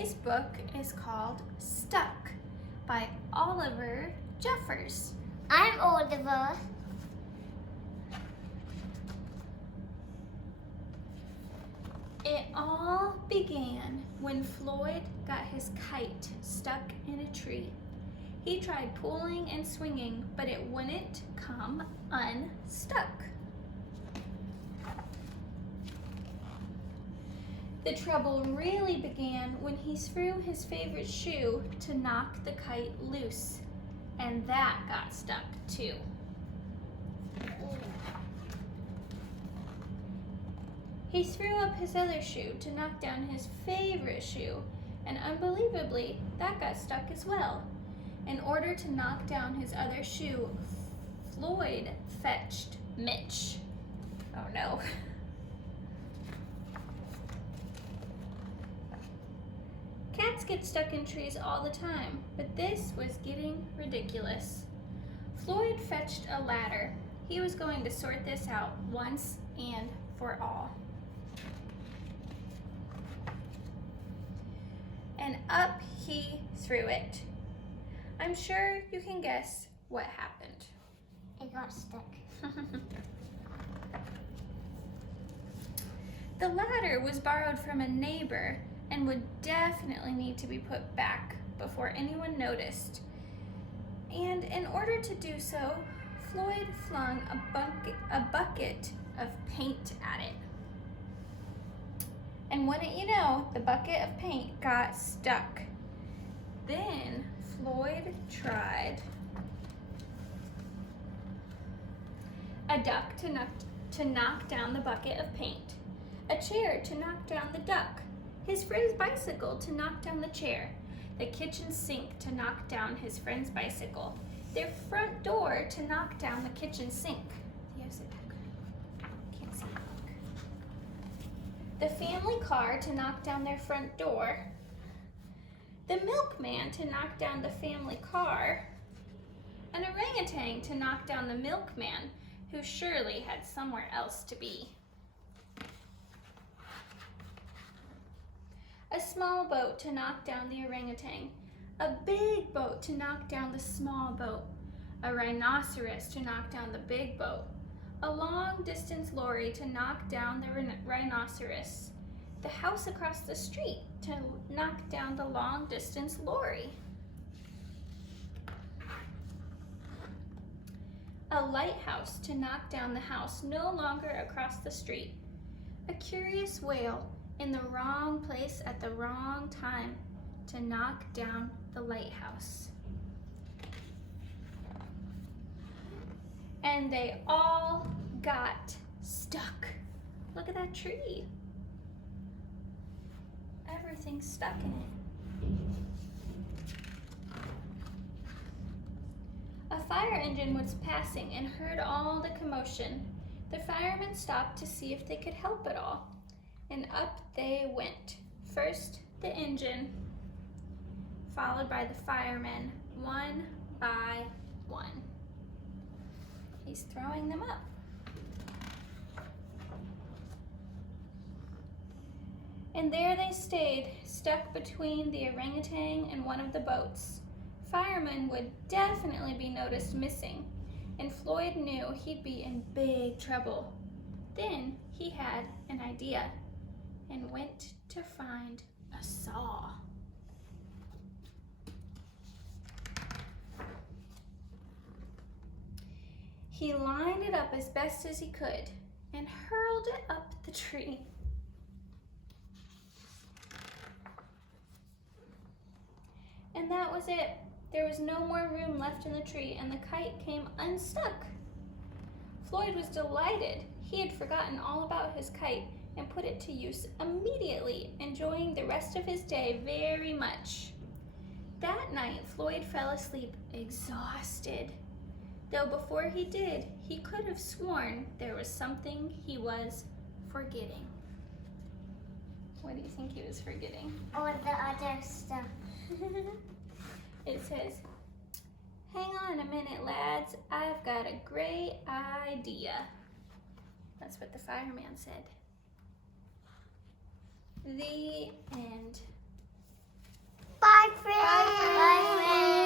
Today's book is called Stuck by Oliver Jeffers. I'm Oliver. It all began when Floyd got his kite stuck in a tree. He tried pulling and swinging, but it wouldn't come unstuck. The trouble really began when he threw his favorite shoe to knock the kite loose, and that got stuck too. He threw up his other shoe to knock down his favorite shoe, and unbelievably, that got stuck as well. In order to knock down his other shoe, Floyd fetched Mitch. Oh no. Cats get stuck in trees all the time, but this was getting ridiculous. Floyd fetched a ladder. He was going to sort this out once and for all. And up he threw it. I'm sure you can guess what happened. It got stuck. The ladder was borrowed from a neighbor and would definitely need to be put back before anyone noticed. And in order to do so, Floyd flung a bucket of paint at it. And wouldn't you know, the bucket of paint got stuck. Then Floyd tried a duck to knock down the bucket of paint, a chair to knock down the duck, his friend's bicycle to knock down the chair, the kitchen sink to knock down his friend's bicycle, their front door to knock down the kitchen sink. Theo, sit back. Can't see the book. The family car to knock down their front door, the milkman to knock down the family car, an orangutan to knock down the milkman, who surely had somewhere else to be. A small boat to knock down the orangutan, a big boat to knock down the small boat, a rhinoceros to knock down the big boat, a long-distance lorry to knock down the rhinoceros, the house across the street to knock down the long-distance lorry, a lighthouse to knock down the house no longer across the street, a curious whale in the wrong place at the wrong time to knock down the lighthouse. And they all got stuck. Look at that tree. Everything's stuck in it. A fire engine was passing and heard all the commotion. The firemen stopped to see if they could help at all. And up they went. First the engine, followed by the firemen, one by one. He's throwing them up. And there they stayed, stuck between the orangutan and one of the boats. Firemen would definitely be noticed missing, and Floyd knew he'd be in big trouble. Then he had an idea and went to find a saw. He lined it up as best as he could and hurled it up the tree. And that was it. There was no more room left in the tree, and the kite came unstuck. Floyd was delighted. He had forgotten all about his kite and put it to use immediately, enjoying the rest of his day very much. That night, Floyd fell asleep exhausted. Though before he did, he could have sworn there was something he was forgetting. What do you think he was forgetting? All the other stuff. It says, "Hang on a minute, lads. I've got a great idea." That's what the fireman said. The end.